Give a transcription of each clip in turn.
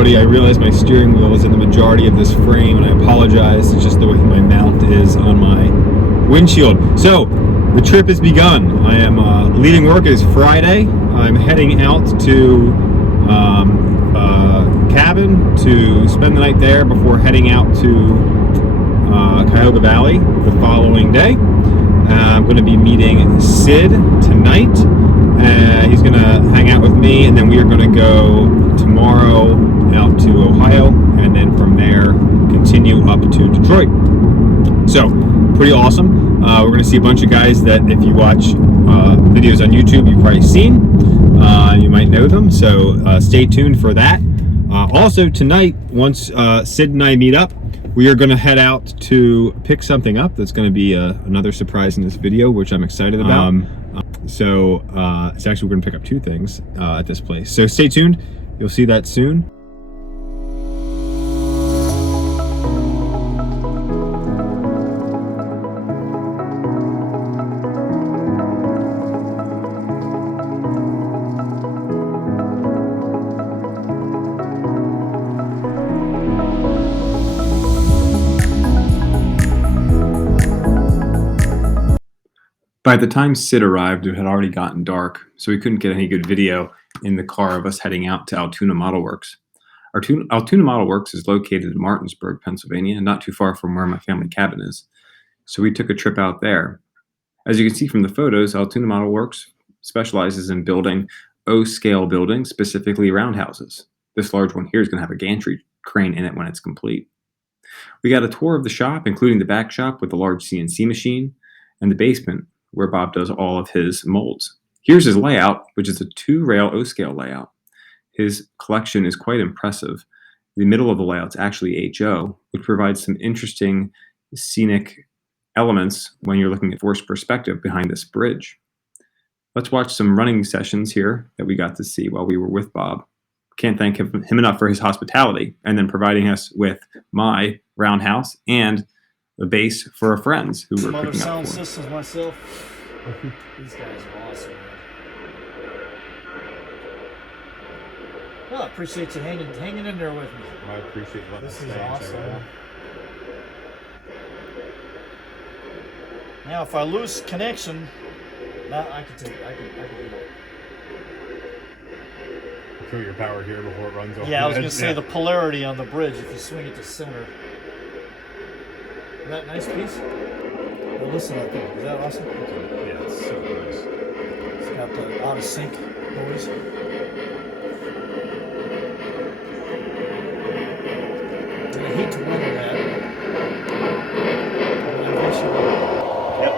everybody. I realize my steering wheel is in the majority of this frame, and I apologize. It's just the way my mount is on my windshield. So, the trip has begun. I am leaving work. It is Friday. I'm heading out to cabin to spend the night there before heading out to Cuyahoga Valley the following day. I'm going to be meeting Sid tonight. He's going to hang out with me, and then we are going to go tomorrow out to Ohio, and then from there continue up to Detroit. So, pretty awesome. We're going to see a bunch of guys that if you watch videos on YouTube, you've probably seen. You might know them, so stay tuned for that. Also, tonight, once Sid and I meet up, we are going to head out to pick something up. That's going to be another surprise in this video, which I'm excited about. So it's actually, we're going to pick up two things at this place. So stay tuned. You'll see that soon. By the time Sid arrived, it had already gotten dark, so we couldn't get any good video in the car of us heading out to Altoona Model Works. Altoona Model Works is located in Martinsburg, Pennsylvania, not too far from where my family cabin is. So we took a trip out there. As you can see from the photos, Altoona Model Works specializes in building O-scale buildings, specifically roundhouses. This large one here is going to have a gantry crane in it when it's complete. We got a tour of the shop, including the back shop with the large CNC machine, and the basement, where Bob does all of his molds. Here's his layout, which is a 2-rail O-scale layout. His collection is quite impressive. The middle of the layout is actually HO, which provides some interesting scenic elements when you're looking at forced perspective behind this bridge. Let's watch some running sessions here that we got to see while we were with Bob. Can't thank him enough for his hospitality, and then providing us with my roundhouse and the base for our friends who were picking up sound for. systems myself. These guys are awesome, man. Well, I appreciate you hanging in there with me. I appreciate letting This us is stay and awesome. check it out. Now, if I lose connection, now I can do it. Kill your power here before it runs off. Yeah, I was the going edge. to say the polarity on the bridge, if you swing it to center. Is that a nice piece? Well, listen to that thing. Is that awesome? Yeah, it's so nice. It's got the out of sync noise. And I hate to wonder that. But eventually. Yep.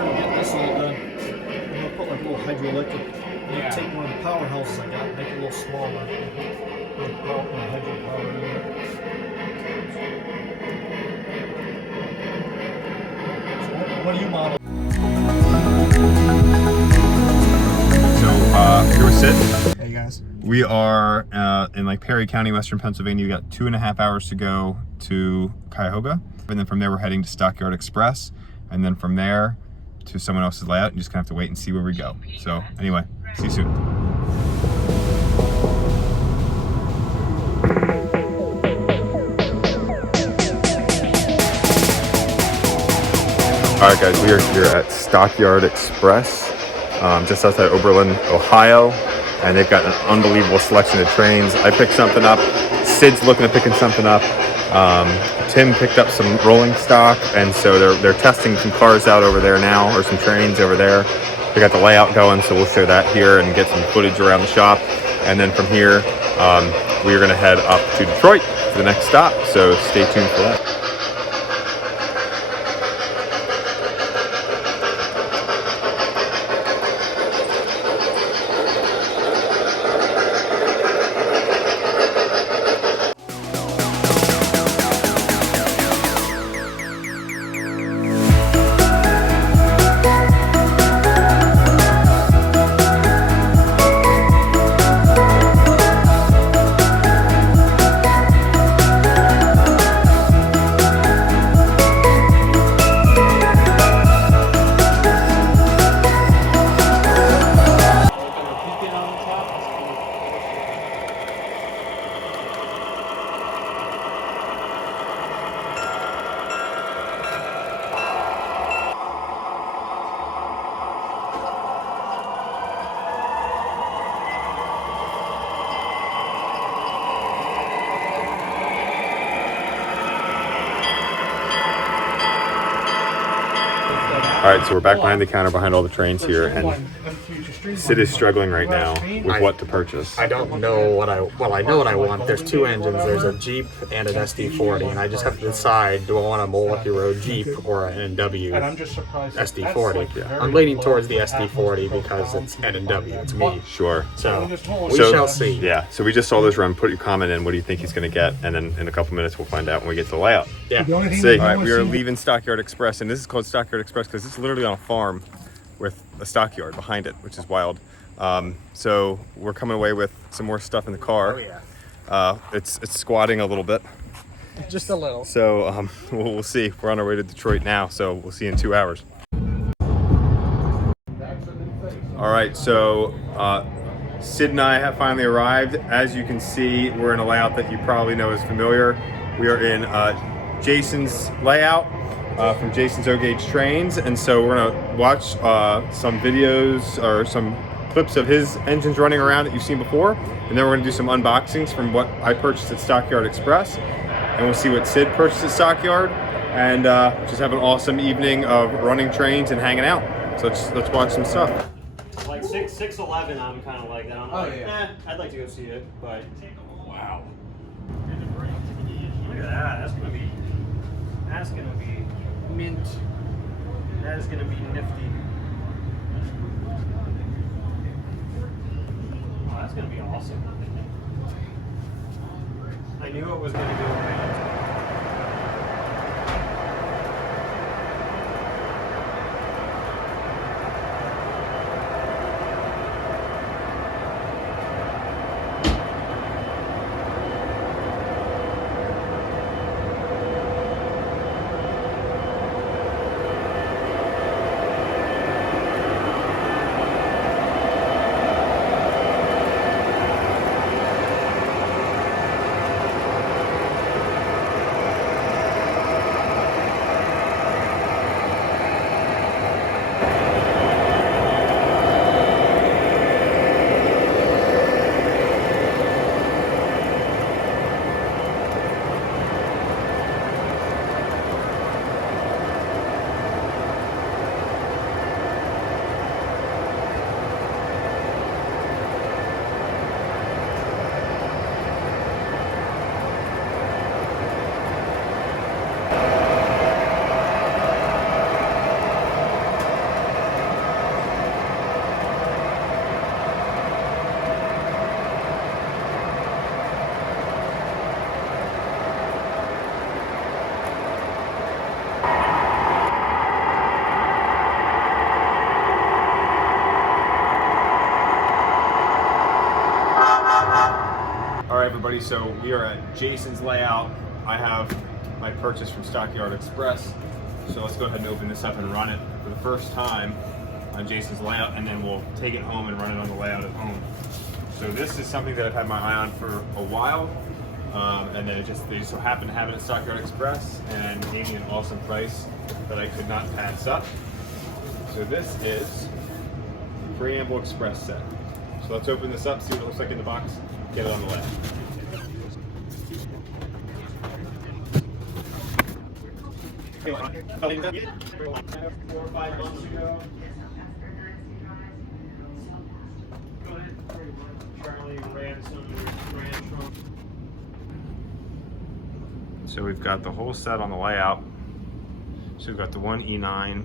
I'm getting this all done. I'm going to put like a little hydroelectric. Yeah. Take one of the powerhouses I got, make it a little smaller. What do you model? So here we sit. Hey guys. We are in like Perry County, Western Pennsylvania. We got 2.5 hours to go to Cuyahoga, and then from there we're heading to Stockyard Express, and then from there to someone else's layout. You just kind of have to wait and see where we go. So anyway, see you soon. All right, guys, we are here at Stockyard Express, just outside Oberlin, Ohio, and they've got an unbelievable selection of trains. I picked something up. Sid's looking at picking something up. Tim picked up some rolling stock, and so they're testing some cars out over there now, or some trains over there. They got the layout going, so we'll show that here and get some footage around the shop. And then from here, we are going to head up to Detroit for the next stop, so stay tuned for that. All right, so we're back behind the counter, behind all the trains here, and Sid is struggling right now with what to purchase. I don't know what I know what I want. There's two engines. There's a Jeep and an SD40, and I just have to decide: do I want a Milwaukee Road Jeep or an NW SD40? Yeah. I'm leaning towards the SD40 because it's N&W. It's me. Sure. So we shall see. Yeah. So we just saw this run. Put your comment in. What do you think he's going to get? And then in a couple minutes we'll find out when we get to the layout. Yeah. See. All right, we are leaving Stockyard Express, and this is called Stockyard Express because it's literally on a farm with a stockyard behind it, which is wild. So we're coming away with some more stuff in the car. Oh yeah. It's squatting a little bit. Just a little. So we'll see. We're on our way to Detroit now, so we'll see you in 2 hours. All right, so Sid and I have finally arrived. As you can see, we're in a layout that you probably know is familiar. We are in Jason's layout from Jason's O-Gauge Trains, and so we're gonna watch some videos or some clips of his engines running around that you've seen before, and then we're gonna do some unboxings from what I purchased at Stockyard Express, and we'll see what Sid purchased at Stockyard, and just have an awesome evening of running trains and hanging out. So let's watch some stuff. Like 611, I'm kind of like that. I'm I'd like to go see it, but wow. Look at that. That's gonna be mint. That is gonna be nifty. Oh, that's gonna be awesome. I knew it was gonna go around. Everybody, so we are at Jason's layout. I have my purchase from Stockyard Express, so let's go ahead and open this up and run it for the first time on Jason's layout, and then we'll take it home and run it on the layout at home. So this is something that I've had my eye on for a while, and then they just so happened to have it at Stockyard Express and gave me an awesome price that I could not pass up. So this is the Preamble Express set. So let's open this up, see what it looks like in the box, get it on the layout. Four or 5 months ago. Charlie ran some. So we've got the whole set on the layout. So we've got the one E9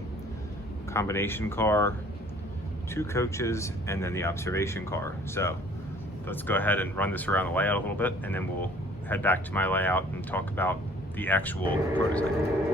combination car, 2 coaches, and then the observation car. So let's go ahead and run this around the layout a little bit, and then we'll head back to my layout and talk about the actual prototype.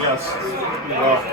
Yes. Well.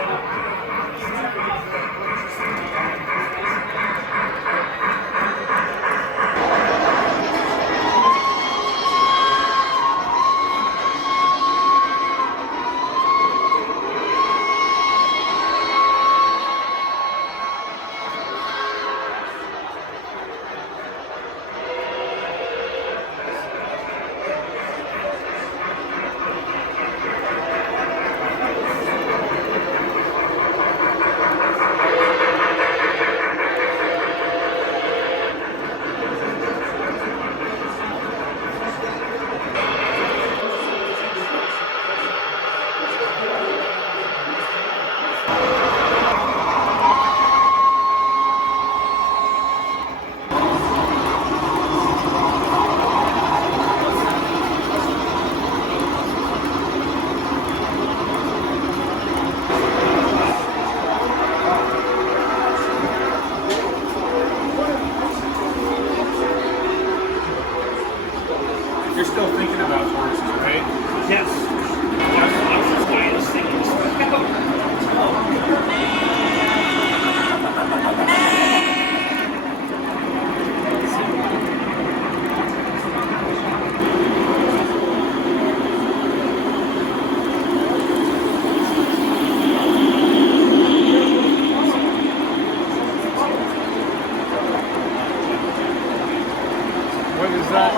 You're still thinking about horses, right? Yes. I was just dying to stick this What is that?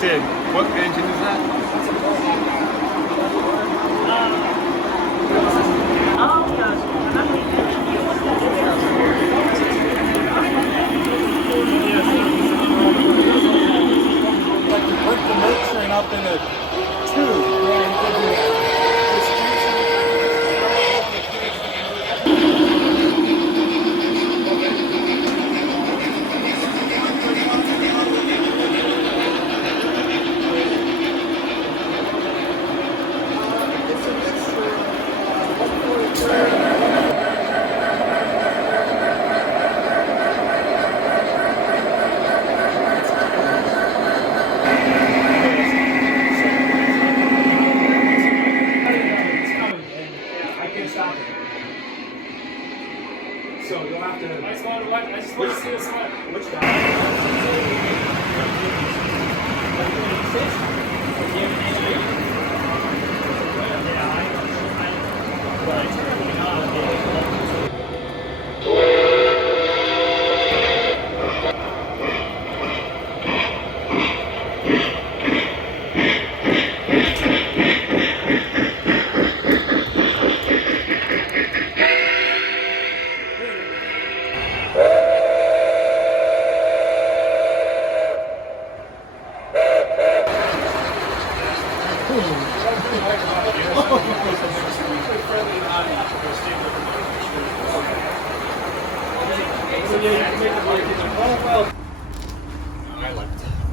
Sid, what engine is that? Like to break the milk train up into two. So you'll have to. I just want to see this one. Which guy?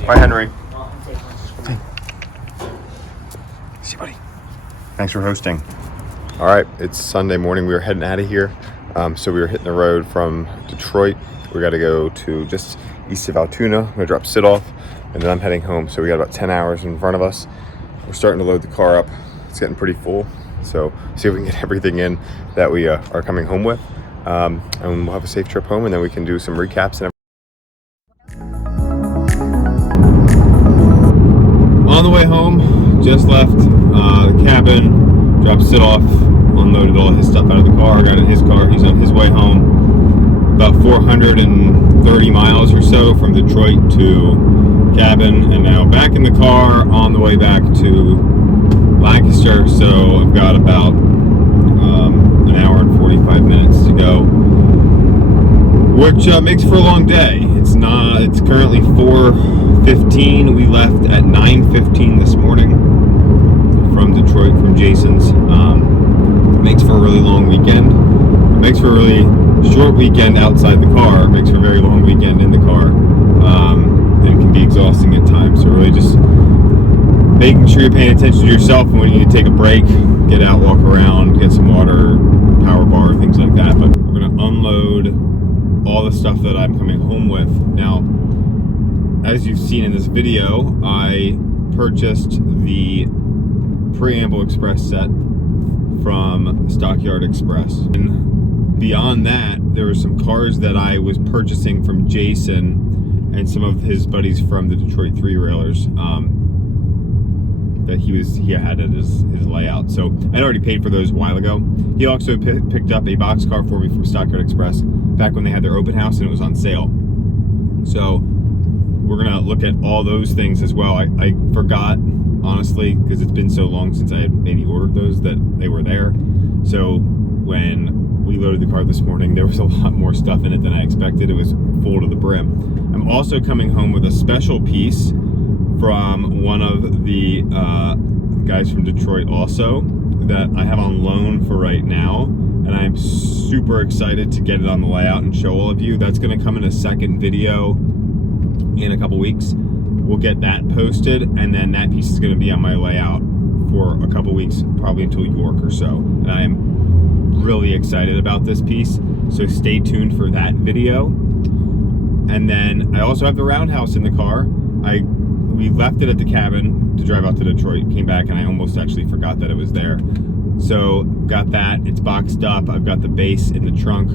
Bye, Henry. See you, buddy. Thanks for hosting. All right, it's Sunday morning. We were heading out of here. So we were hitting the road from Detroit. We got to go to just east of Altoona. I'm gonna drop Sid off, and then I'm heading home. So we got about 10 hours in front of us. We're starting to load the car up. It's getting pretty full. So see if we can get everything in that we are coming home with, and we'll have a safe trip home, and then we can do some recaps and on the way home. Just left the cabin, dropped Sid off, unloaded all his stuff out of the car, got in his car. He's on his way home, about 430 miles or so from Detroit to cabin, and now back in the car on the way back to Lancaster. So I've got about an hour and 45 minutes to go, which makes for a long day. It's currently 4:15. We left at 9:15 this morning from Detroit, from Jason's. Makes for a really long weekend. It makes for a really short weekend outside the car. It makes for a very long weekend in the car, and it can be exhausting at times. So really just making sure you're paying attention to yourself when you need to take a break, get out, walk around, get some water, power bar, things like that. But we're gonna unload all the stuff that I'm coming home with. Now, as you've seen in this video, I purchased the Preamble Express set from Stockyard Express. And beyond that, there were some cars that I was purchasing from Jason and some of his buddies from the Detroit Three Railers that he had at his layout. So I'd already paid for those a while ago. He also picked up a boxcar for me from Stockyard Express back when they had their open house and it was on sale. So we're gonna look at all those things as well. I forgot, honestly, because it's been so long since I had maybe ordered those, that they were there. So when we loaded the car this morning, there was a lot more stuff in it than I expected. It was full to the brim. I'm also coming home with a special piece from one of the guys from Detroit also that I have on loan for right now, and I'm super excited to get it on the layout and show all of you. That's going to come in a second video in a couple weeks. We'll get that posted, and then that piece is going to be on my layout for a couple weeks, probably until York or so. And I'm really excited about this piece, so stay tuned for that video. And then I also have the roundhouse in the car. We left it at the cabin to drive out to Detroit, came back, and I almost actually forgot that it was there. So got that, it's boxed up. I've got the base in the trunk.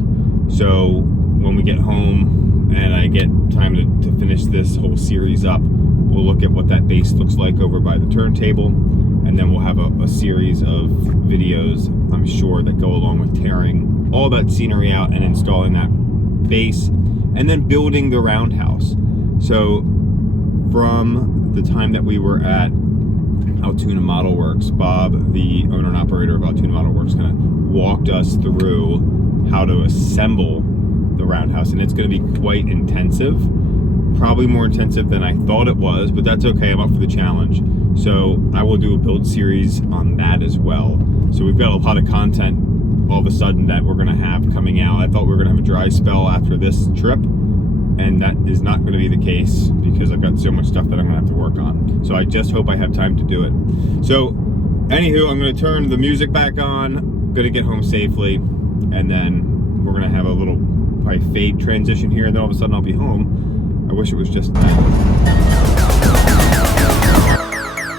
So when we get home and I get time to finish this whole series up, we'll look at what that base looks like over by the turntable, and then we'll have a series of videos, I'm sure, that go along with tearing all that scenery out and installing that base, and then building the roundhouse. So from the time that we were at Altoona Model Works, Bob, the owner and operator of Altoona Model Works, kind of walked us through how to assemble the roundhouse, and it's going to be quite intensive, probably more intensive than I thought it was, but that's okay. I'm up for the challenge. So I will do a build series on that as well. So we've got a lot of content all of a sudden that we're going to have coming out. I thought we were going to have a dry spell after this trip, and that is not going to be the case because I've got so much stuff that I'm going to have to work on. So I just hope I have time to do it. So anywho, I'm going to turn the music back on, I'm going to get home safely, and then we're going to have a little probably fade transition here, and then all of a sudden I'll be home. I wish it was just that.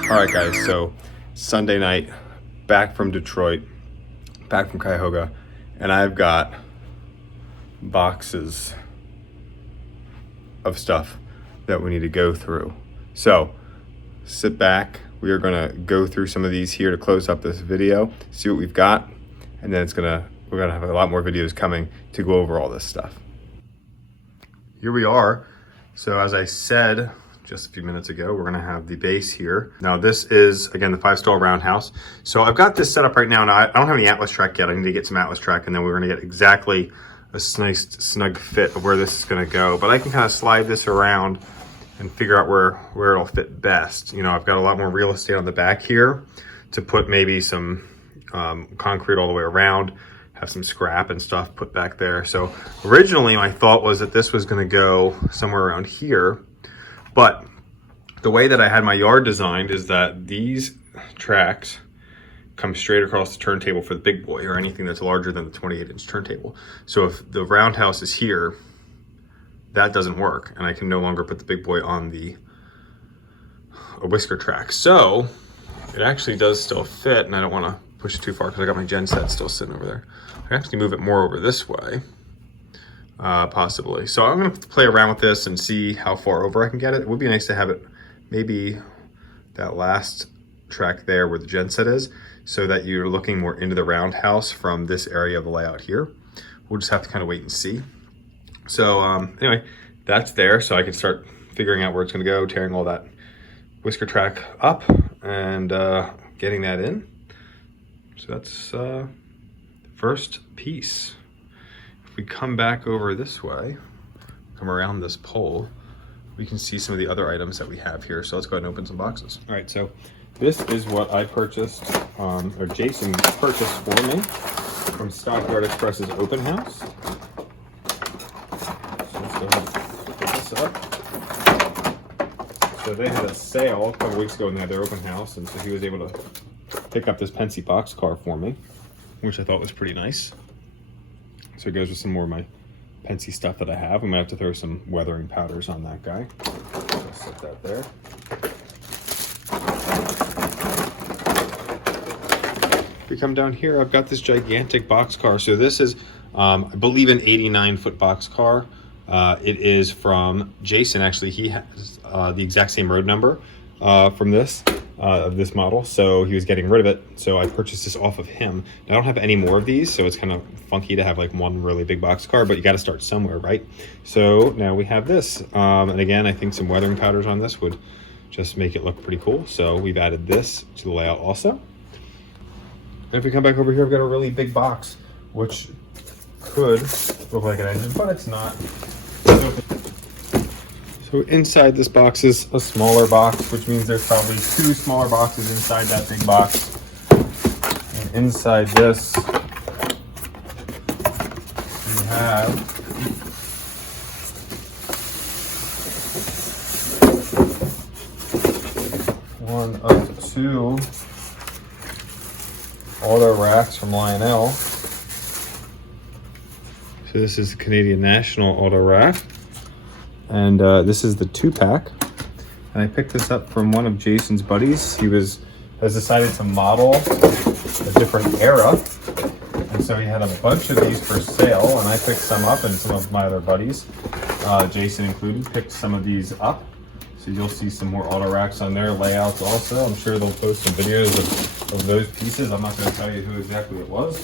All right, guys, so Sunday night, back from Detroit, back from Cuyahoga, and I've got boxes of stuff that we need to go through. So sit back. We are gonna go through some of these here to close up this video, see what we've got, and then we're gonna have a lot more videos coming to go over all this stuff. Here we are. So as I said just a few minutes ago, we're gonna have the base here. Now this is, again, the 5-stall roundhouse. So I've got this set up right now, and I don't have any Atlas track yet. I need to get some Atlas track, and then we're gonna get exactly a nice snug fit of where this is gonna go. But I can kind of slide this around and figure out where it'll fit best. You know, I've got a lot more real estate on the back here to put maybe some concrete all the way around, have some scrap and stuff put back there. So originally my thought was that this was gonna go somewhere around here, but the way that I had my yard designed is that these tracks come straight across the turntable for the big boy, or anything that's larger than the 28-inch turntable. So if the roundhouse is here, that doesn't work, and I can no longer put the big boy on a whisker track. So it actually does still fit, and I don't want to push it too far because I got my gen set still sitting over there. I can actually move it more over this way, possibly. So I'm gonna play around with this and see how far over I can get it. It would be nice to have it maybe that last track there where the gen set is, so that you're looking more into the roundhouse from this area of the layout here. We'll just have to kind of wait and see. So anyway, that's there, so I can start figuring out where it's gonna go, tearing all that whisker track up and getting that in. So that's the first piece. If we come back over this way, come around this pole, we can see some of the other items that we have here. So let's go ahead and open some boxes. All right, so this is what I purchased, or Jason purchased for me from Stockyard Express's open house. So let's go ahead and put this up. So they had a sale a couple weeks ago when they had their open house, and so he was able to pick up this Pensy boxcar for me, which I thought was pretty nice. So it goes with some more of my Pensy stuff that I have. I'm gonna have to throw some weathering powders on that guy. So set that there. If we come down here, I've got this gigantic boxcar. So this is, I believe, an 89-foot boxcar. It is from Jason. Actually, he has the exact same road number from this. Of this model, so he was getting rid of it, so I purchased this off of him. I don't have any more of these, so it's kind of funky to have like one really big box car, but you got to start somewhere, right? So now we have this, and again, I think some weathering powders on this would just make it look pretty cool, so we've added this to the layout also. And if we come back over here, I've got a really big box, which could look like an engine, but it's not. So inside this box is a smaller box, which means there's probably 2 smaller boxes inside that big box. And inside this, we have one of 2 auto racks from Lionel. So this is the Canadian National auto rack. And this is the 2-pack, and I picked this up from one of Jason's buddies. He has decided to model a different era, and so he had a bunch of these for sale, and I picked some up, and some of my other buddies, Jason included, picked some of these up. So you'll see some more auto racks on their layouts also. I'm sure they'll post some videos of those pieces. I'm not going to tell you who exactly it was,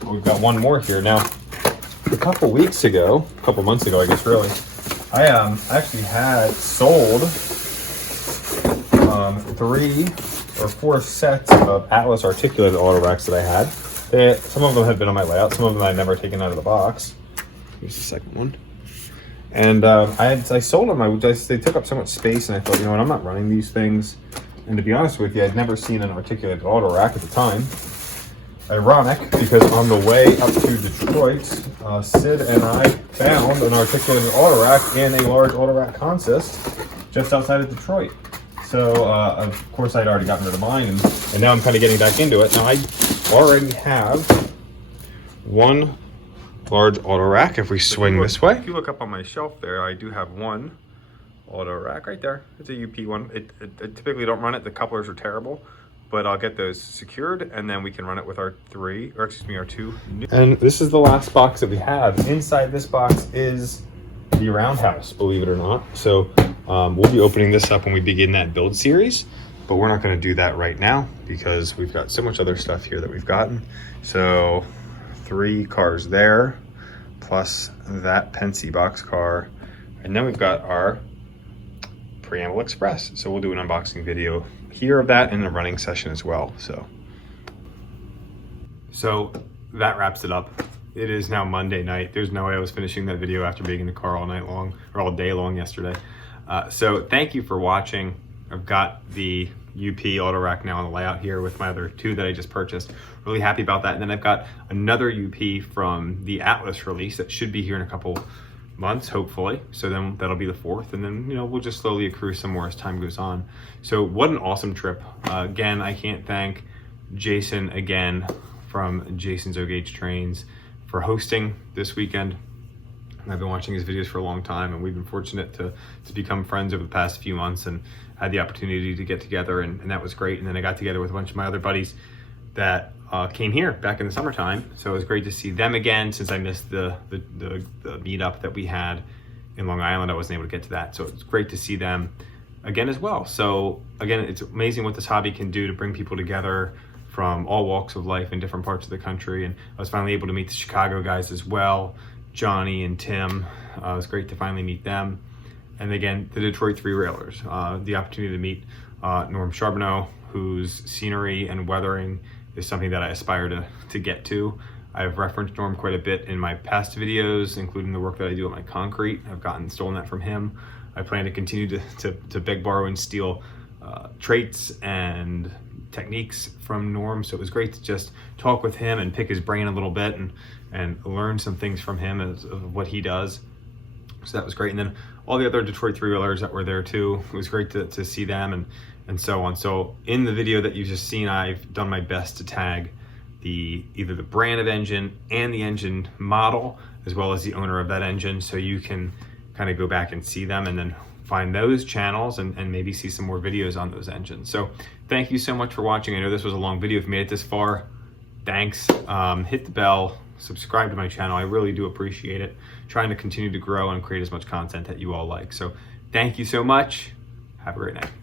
but we've got one more here. Now, a couple months ago, I guess really, I actually had sold 3 or 4 sets of Atlas articulated auto racks that I had. Some of them had been on my layout, some of them I'd never taken out of the box. Here's the second one. And I sold them. They took up so much space, and I thought, you know what, I'm not running these things. And to be honest with you, I'd never seen an articulated auto rack at the time. Ironic, because on the way up to Detroit, Sid and I found an articulated auto rack in a large auto rack consist just outside of Detroit. So, of course, I'd already gotten rid of mine, and now I'm kind of getting back into it. Now, I already have one large auto rack. If we swing this way, if you look up on my shelf there, I do have one auto rack right there. It's a UP one. I typically don't run it. The couplers are terrible. But I'll get those secured, and then we can run it with our 2 new. And this is the last box that we have. Inside this box is the roundhouse, believe it or not. So we'll be opening this up when we begin that build series, but we're not gonna do that right now because we've got so much other stuff here that we've gotten. So 3 cars there, plus that Pensy boxcar, and then we've got our Preamble Express. So we'll do an unboxing video here of that in a running session as well. So that wraps it up. It is now Monday night. There's no way I was finishing that video after being in the car all night long, or all day long yesterday. So thank you for watching. I've got the UP auto rack now on the layout here with my other 2 that I just purchased. Really happy about that. And then I've got another UP from the Atlas release that should be here in a couple months, hopefully. So then that'll be the 4th, and then, you know, we'll just slowly accrue some more as time goes on. So what an awesome trip. Again, I can't thank Jason again from Jason's O-Gauge Trains for hosting this weekend. I've been watching his videos for a long time, and we've been fortunate to become friends over the past few months and had the opportunity to get together, and that was great. And then I got together with a bunch of my other buddies that came here back in the summertime. So it was great to see them again, since I missed the meetup that we had in Long Island. I wasn't able to get to that. So it's great to see them again as well. So again, it's amazing what this hobby can do to bring people together from all walks of life in different parts of the country. And I was finally able to meet the Chicago guys as well, Johnny and Tim. It was great to finally meet them. And again, the Detroit Three Railers, the opportunity to meet Norm Charbonneau, whose scenery and weathering is something that I aspire to get to. I've referenced Norm quite a bit in my past videos, including the work that I do at my concrete. I've stolen that from him. I plan to continue to beg, borrow, and steal traits and techniques from Norm. So it was great to just talk with him and pick his brain a little bit and learn some things from him of what he does. So that was great. And then all the other Detroit three-wheelers that were there too, it was great to see them and so on. So in the video that you've just seen, I've done my best to tag either the brand of engine and the engine model, as well as the owner of that engine, so you can kind of go back and see them and then find those channels and maybe see some more videos on those engines. So thank you so much for watching. I know this was a long video. If you made it this far, thanks. Hit the bell, subscribe to my channel. I really do appreciate it. Trying to continue to grow and create as much content that you all like. So thank you so much. Have a great night.